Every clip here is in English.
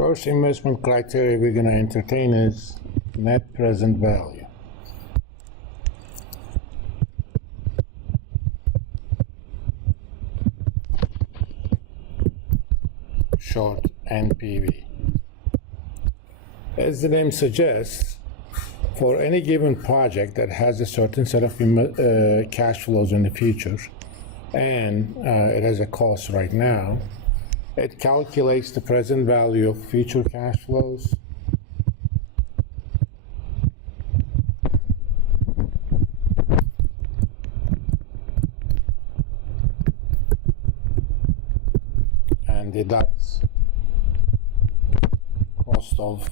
First investment criteria we're going to entertain is net present value. Short NPV. As the name suggests, for any given project that has a certain set of cash flows in the future, and it has a cost right now, it calculates the present value of future cash flows and deducts cost of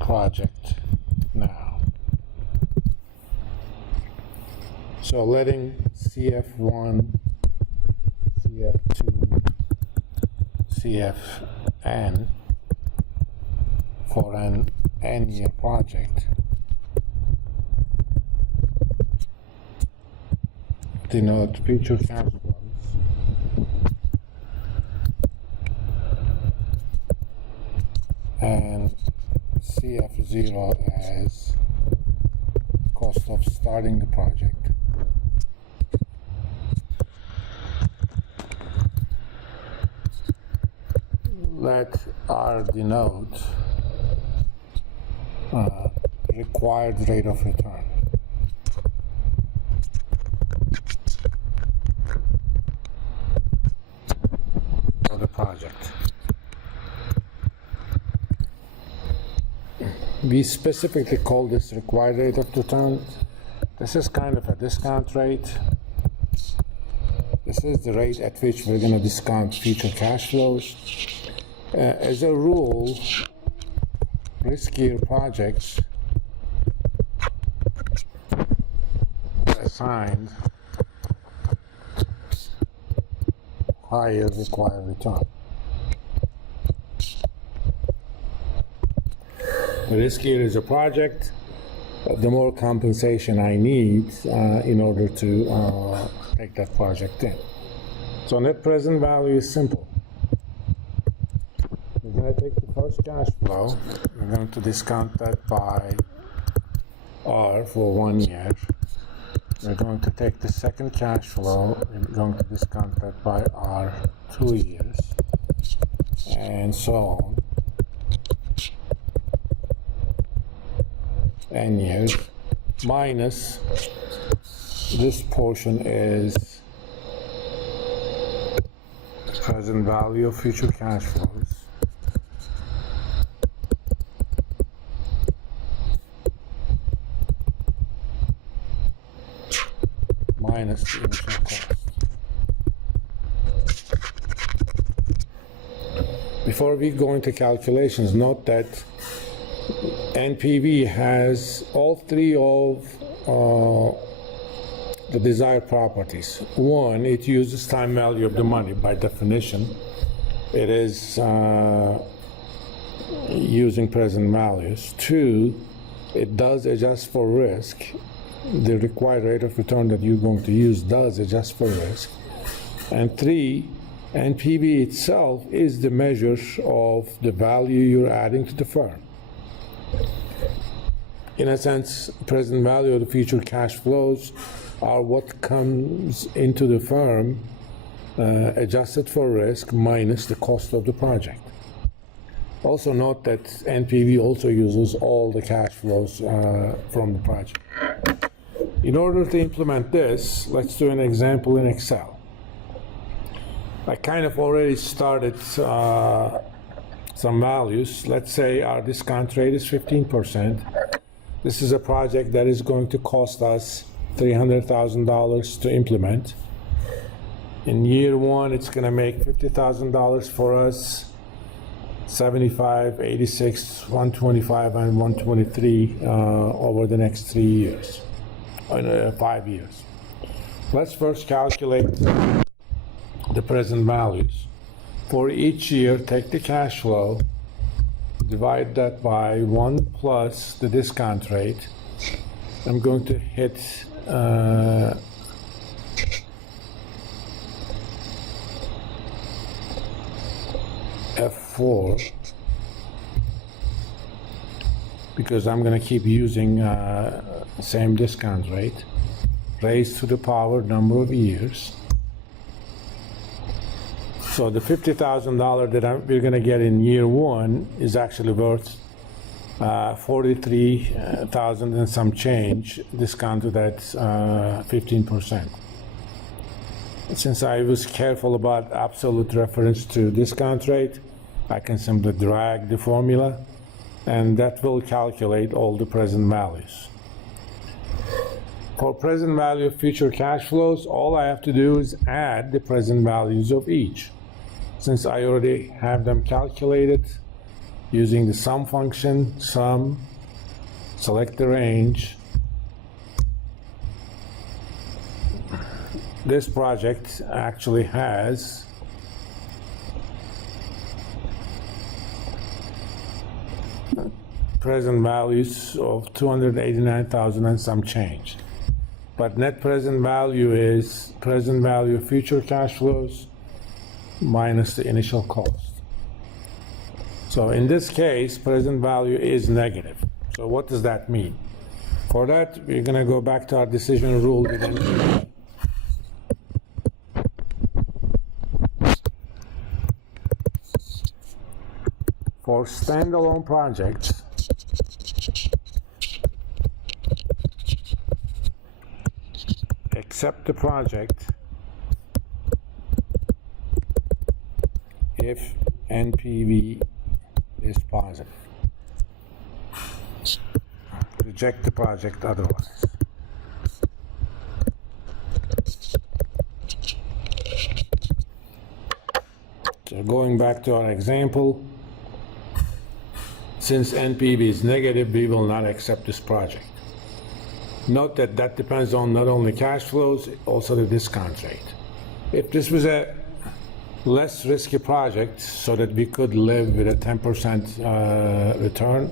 project now. So letting CF1, CF2, CFN for an N-year project denote future cash flows and CF0 as cost of starting the project. Let R denote required rate of return. For the project. We specifically call this required rate of return. This is kind of a discount rate. This is the rate at which we're going to discount future cash flows. As a rule, riskier projects assigned higher required return. The riskier is a project, the more compensation I need in order to take that project in. So net present value is simple. We're going to take the first cash flow, we're going to discount that by R for 1 year. We're going to take the second cash flow, we're going to discount that by R 2 years, and so on. N years, minus this portion is present value of future cash flows. Minus the initial cost. Before we go into calculations, note that NPV has all three of the desired properties. One, it uses time value of the money by definition. It is using present values. Two, it does adjust for risk. The required rate of return that you're going to use does adjust for risk. And three, NPV itself is the measure of the value you're adding to the firm. In a sense, present value of the future cash flows are what comes into the firm adjusted for risk minus the cost of the project. Also note that NPV also uses all the cash flows from the project. In order to implement this, let's do an example in Excel. I kind of already started some values. Let's say our discount rate is 15%. This is a project that is going to cost us $300,000 to implement. In year one, it's going to make $50,000 for us, 75, 86, 125, and 123 over the next 3 years, 5 years. Let's first calculate the present values. For each year, take the cash flow, divide that by 1 plus the discount rate. I'm going to hit F4, because I'm going to keep using same discount rate, raised to the power number of years. So the $50,000 that we're going to get in year one is actually worth 43,000 and some change, discounted at 15%. Since I was careful about absolute reference to discount rate, I can simply drag the formula, and that will calculate all the present values. For present value of future cash flows, all I have to do is add the present values of each. Since I already have them calculated using the sum function, sum, select the range. This project actually has present values of 289,000 and some change. But net present value is present value of future cash flows minus the initial cost. So in this case, present value is negative. So what does that mean? For that, we're going to go back to our decision rule with NPV. For standalone projects, accept the project if NPV is positive. Reject the project otherwise. So going back to our example, since NPV is negative, we will not accept this project. Note that that depends on not only cash flows, also the discount rate. If this was a less risky project so that we could live with a 10% return,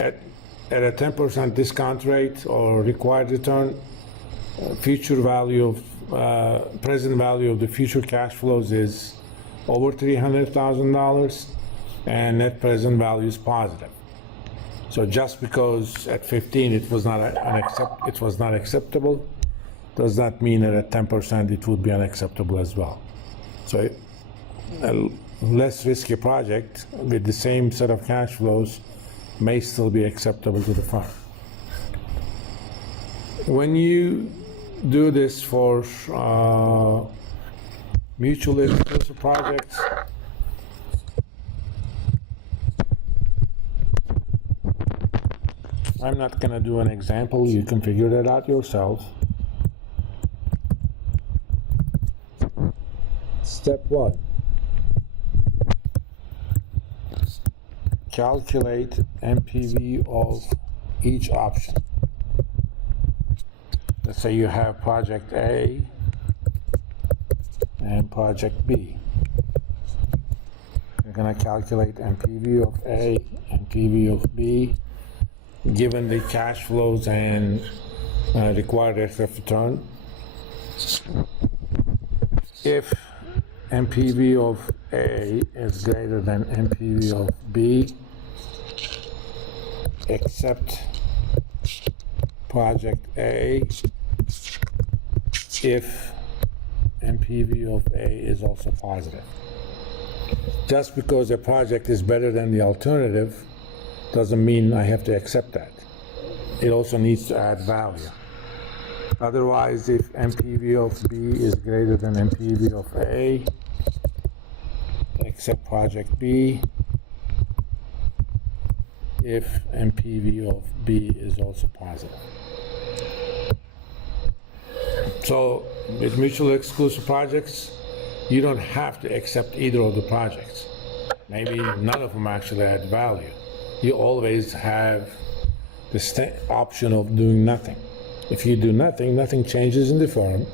at a 10% discount rate or required return, future value of present value of the future cash flows is over $300,000, and net present value is positive. So just because at 15 it was not acceptable, does not mean that at 10% it would be unacceptable as well. So a less risky project with the same set of cash flows may still be acceptable to the firm. When you do this for mutually exclusive projects, I'm not going to do an example. You can figure that out yourself. Step 1. Calculate NPV of each option. Let's say you have project A and project B. You're going to calculate NPV of A, NPV of B, given the cash flows and required rate of return. If NPV of A is greater than NPV of B, accept project A if NPV of A is also positive. Just because a project is better than the alternative doesn't mean I have to accept that. It also needs to add value. Otherwise, if NPV of B is greater than NPV of A, accept project B if NPV of B is also positive. So with mutually exclusive projects, you don't have to accept either of the projects. Maybe none of them actually add value. You always have the option of doing nothing. If you do nothing, nothing changes in the firm.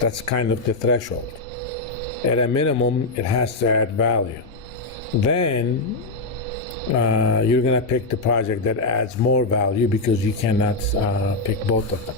That's kind of the threshold. At a minimum, it has to add value. Then you're going to pick the project that adds more value because you cannot pick both of them.